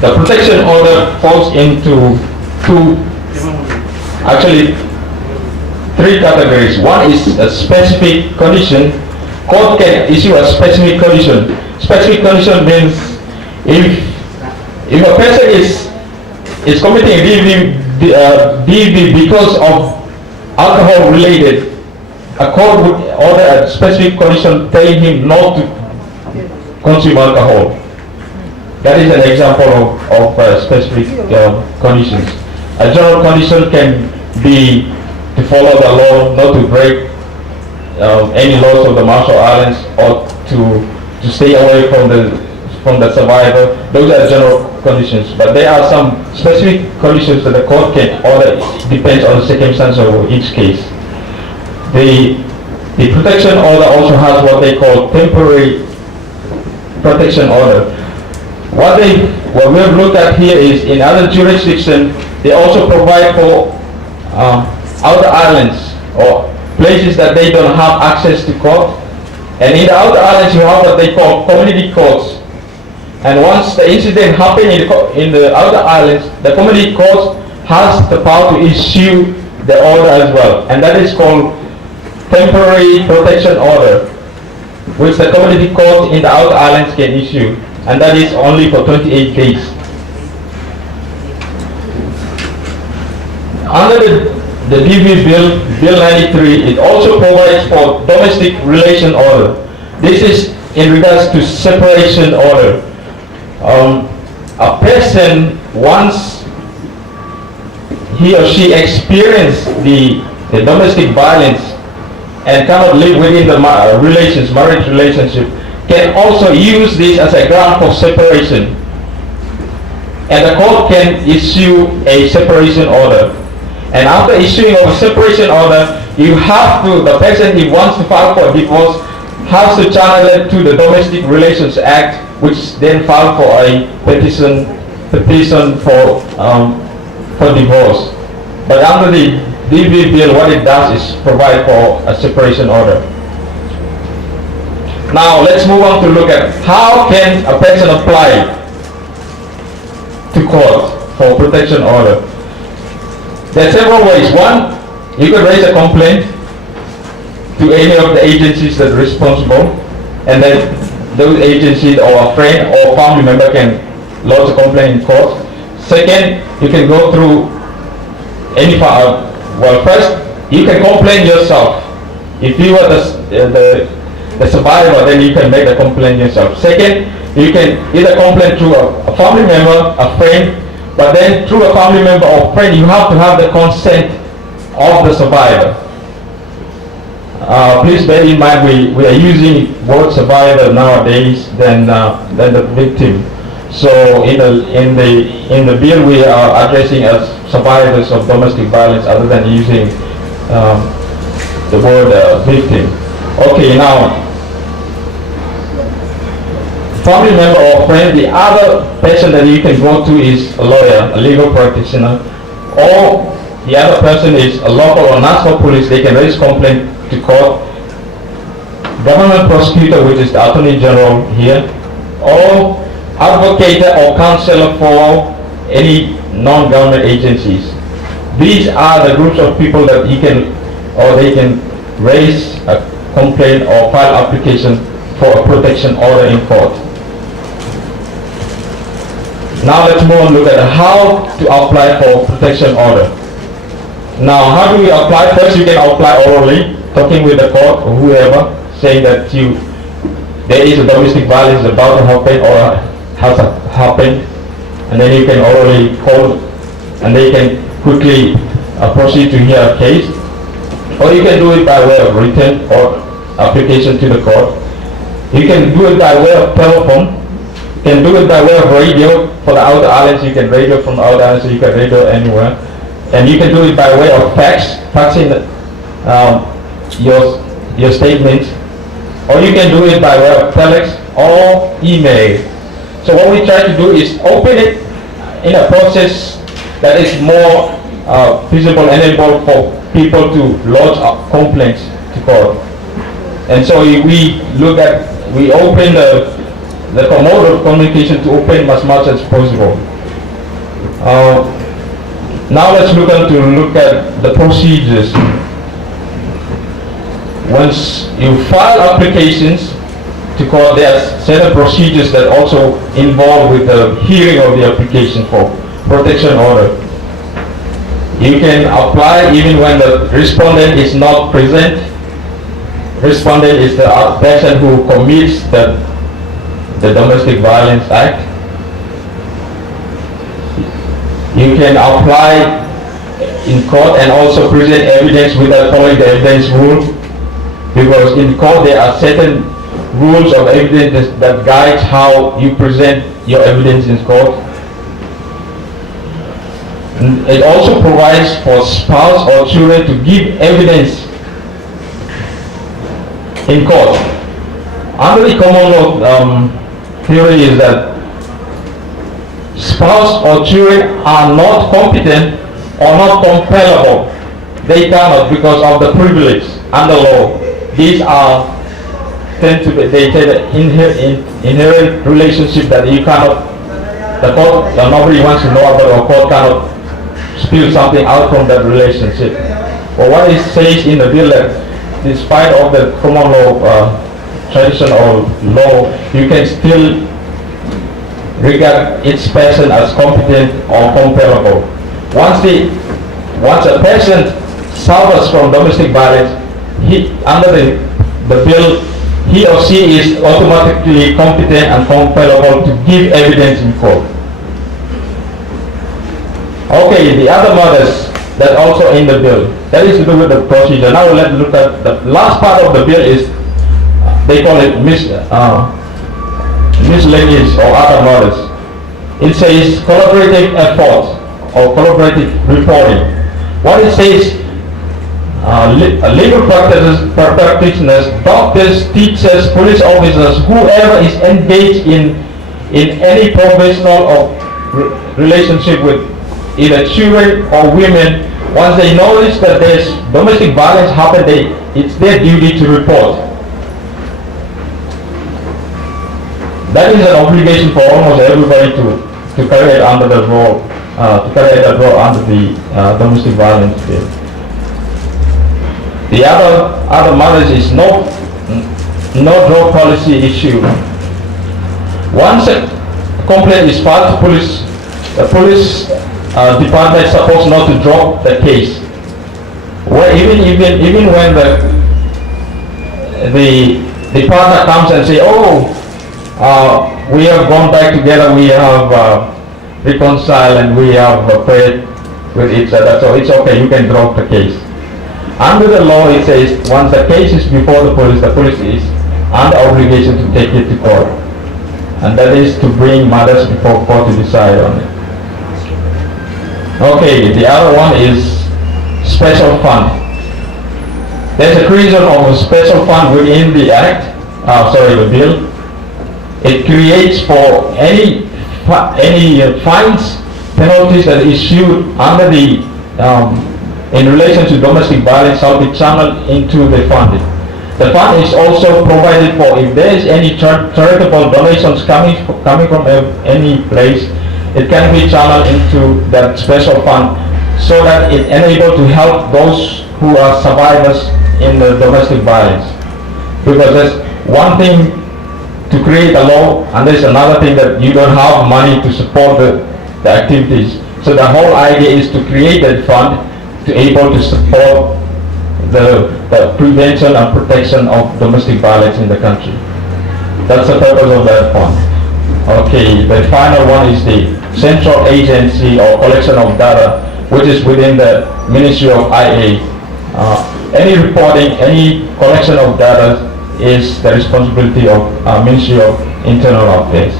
The protection order falls into three categories. One is a specific condition. Court can issue a specific condition. Specific condition means if a person is committing DV because of alcohol related, a court would order a specific condition telling him not to consume alcohol. That is an example of specific conditions. A general condition can be to follow the law, not to break any laws of the Marshall Islands, or to stay away from the survivor. Those are general conditions. But there are some specific conditions that the court can order. It depends on the circumstance of each case. The protection order also has what they call temporary protection order. What we've looked at here is in other jurisdictions, they also provide for outer islands or places that they don't have access to court. And in the outer islands, you have what they call community courts. And once the incident happened in the outer islands, the community court has the power to issue the order as well. And that is called temporary protection order, which the community court in the outer islands can issue. And that is only for 28 days. Under the DV Bill 93, it also provides for domestic relation order. This is in regards to separation order. A person, once he or she experiences the domestic violence and cannot live within the marriage relationship, can also use this as a ground for separation. And the court can issue a separation order. And after issuing of a separation order, the person who wants to file for divorce has to channel it to the Domestic Relations Act, which then file for a petition for divorce. But under the DV bill, what it does is provide for a separation order. Now let's move on to look at how can a person apply to court for protection order. There are several ways. One, you can raise a complaint to any of the agencies that are responsible, and then those agencies or a friend or family member can lodge a complaint in court. Second, you can go through any file. Well, first, you can complain yourself. If you are the survivor, then you can make the complaint yourself. Second, you can either complain through a family member, a friend, but then through a family member or friend, you have to have the consent of the survivor. Please bear in mind we are using word survivor nowadays than the victim. So in the bill we are addressing as survivors of domestic violence other than using the word victim. Okay, now family member or friend, the other person that you can go to is a lawyer, a legal practitioner, or the other person is a local or national police. They can raise complaint to court. Government prosecutor, which is the Attorney General here, or advocate or counselor for any non-government agencies. These are the groups of people that they can raise a complaint or file application for a protection order in court. Now let's move on and look at how to apply for protection order. Now, how do we apply? First, you can apply orally, talking with the court or whoever, saying that there is a domestic violence about to happen or has happened, and then you can orally call, and they can quickly proceed to hear a case. Or you can do it by way of written or application to the court. You can do it by way of telephone. You can do it by way of radio. For the outer islands, you can radio from the outer islands, so you can radio anywhere. And you can do it by way of faxing your statements. Or you can do it by way of telex or email. So what we try to do is open it in a process that is more feasible and able for people to lodge complaints to court. And so we open the mode of communication to open as much as possible. Now let's look at the procedures. Once you file applications to court, there are certain procedures that also involve with the hearing of the application for protection order. You can apply even when the respondent is not present. Respondent is the person who commits the Domestic Violence Act. You can apply in court and also present evidence without following the evidence rule, because in court there are certain rules of evidence that guide how you present your evidence in court. It also provides for spouse or children to give evidence in court. Under the common law theory is that spouse or children are not competent or not compellable. They cannot because of the privilege under law. These are tend to be inherent relationship that you cannot, the court, nobody wants to know about, or court cannot spill something out from that relationship. But what it says in the bill that despite of the common law tradition or law, you can still regard each person as competent or compellable. Once a person suffers from domestic violence, under the bill, he or she is automatically competent and compellable to give evidence in court. Okay, the other matters that also in the bill, that is to do with the procedure. Now let's look at the last part of the bill is, they call it miscellaneous or other matters. It says collaborative efforts or collaborative reporting. What it says, legal practitioners, doctors, teachers, police officers, whoever is engaged in any professional or relationship with either children or women, once they notice that there's domestic violence happened, it's their duty to report. That is an obligation for almost everybody to carry it under the law, under the domestic violence bill. The other matters is no drug policy issue. Once a complaint is filed to police, the police department is supposed not to drop the case. Well, even when the partner comes and say, oh, we have gone back together, we have reconciled and we have prayed with each other, so it's okay, you can drop the case. Under the law, it says once the case is before the police is under obligation to take it to court, and that is to bring matters before court to decide on it. Okay, the other one is special fund. There's a creation of a special fund within the act, the bill. It creates for any fines, penalties that is issued under the in relation to domestic violence shall be channeled into the fund. The fund is also provided for if there is any charitable donations coming from any place, it can be channeled into that special fund so that it enables to help those who are survivors in the domestic violence. Because there's one thing to create a law, and there's another thing that you don't have money to support the activities. So the whole idea is to create that fund to able to support the prevention and protection of domestic violence in the country. That's the purpose of that fund. Okay, the final one is the central agency or collection of data, which is within the Ministry of IA. Any reporting, any collection of data is the responsibility of Ministry of Internal Affairs.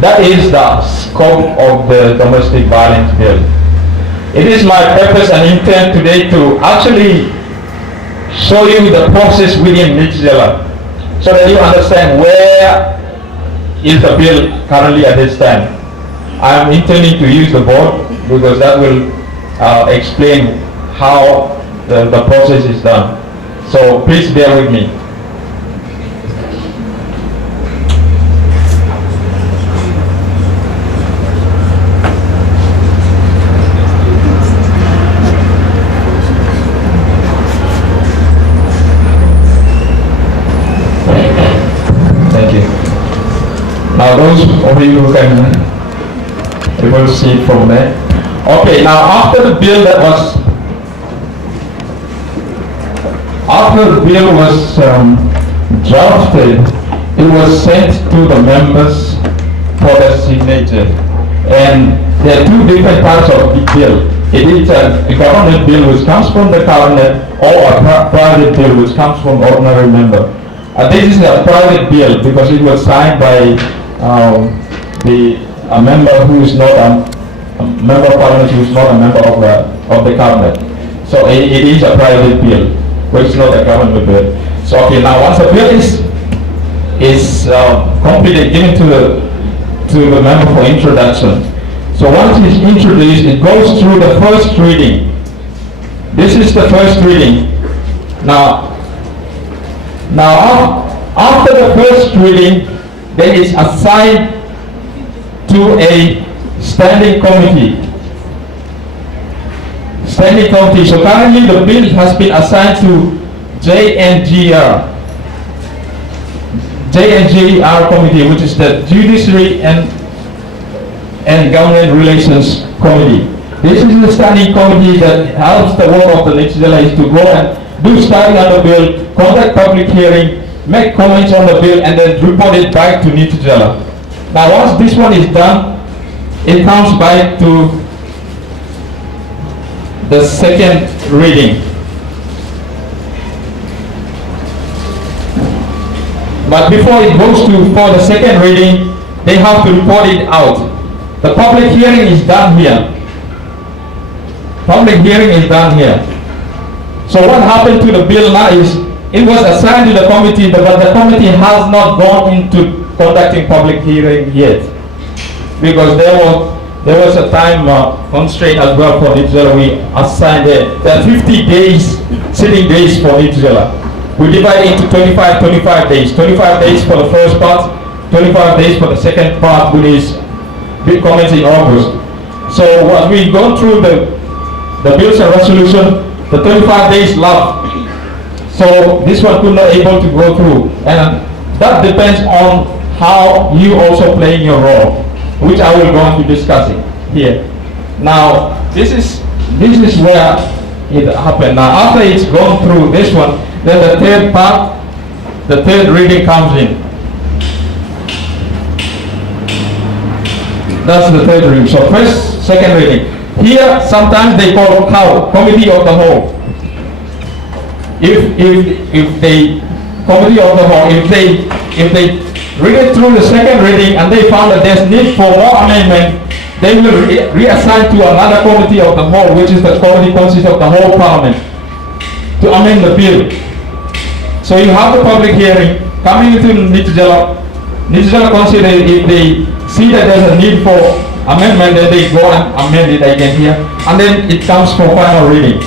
That is the scope of the domestic violence bill. It is my purpose and intent today to actually show you the process within Nitijela so that you understand where is the bill currently at this time. I am intending to use the board because that will explain how the process is done. So please bear with me. those of you who can able to see it from there. Okay, now after the bill was drafted, it was sent to the members for their signature. And there are two different parts of the bill. It is a government bill which comes from the cabinet, or a private bill which comes from ordinary member. This is a private bill because it was signed by a member who is not a member of parliament who is not a member of the cabinet. So it is a private bill, which is not a government bill. So okay, now once a bill is completed, given to the member for introduction. So once it's introduced, it goes through the first reading. This is the first reading. Now after the first reading, then it's assigned to a standing committee. Standing committee. So currently the bill has been assigned to JNGR committee, which is the Judiciary and Government Relations Committee. This is the standing committee that helps the work of the Nitijela is to go and do study on the bill, conduct public hearing, make comments on the bill, and then report it back to Nitijela. Now once this one is done, it comes back to the second reading. But before it goes for the second reading, they have to report it out. The public hearing is done here. Public hearing is done here. So what happened to the bill now is, it was assigned to the committee, but the committee has not gone into conducting public hearing yet. Because there was a time constraint as well for Nitijela. We assigned there are 50 days, sitting days for Nitijela. We divide into 25 days. 25 days for the first part, 25 days for the second part, which is big comments in August. So as we go through the bills and resolution, the 25 days left. So this one could not able to go through. And that depends on how you also play your role, which I will go on to discussing here. Now, this is where it happened. Now, after it's gone through this one, then the third part, the third reading comes in. That's the third reading. So first, second reading. Here, sometimes they call COW, Committee of the Whole. If they Committee of the Whole, if they read it through the second reading and they found that there's need for more amendment, they will reassign to another Committee of the Whole, which is the committee consists of the whole Parliament, to amend the bill. So you have the public hearing coming into Nitijela. Nitijela consider if they see that there's a need for amendment, then they go and amend it again here, and then it comes for final reading.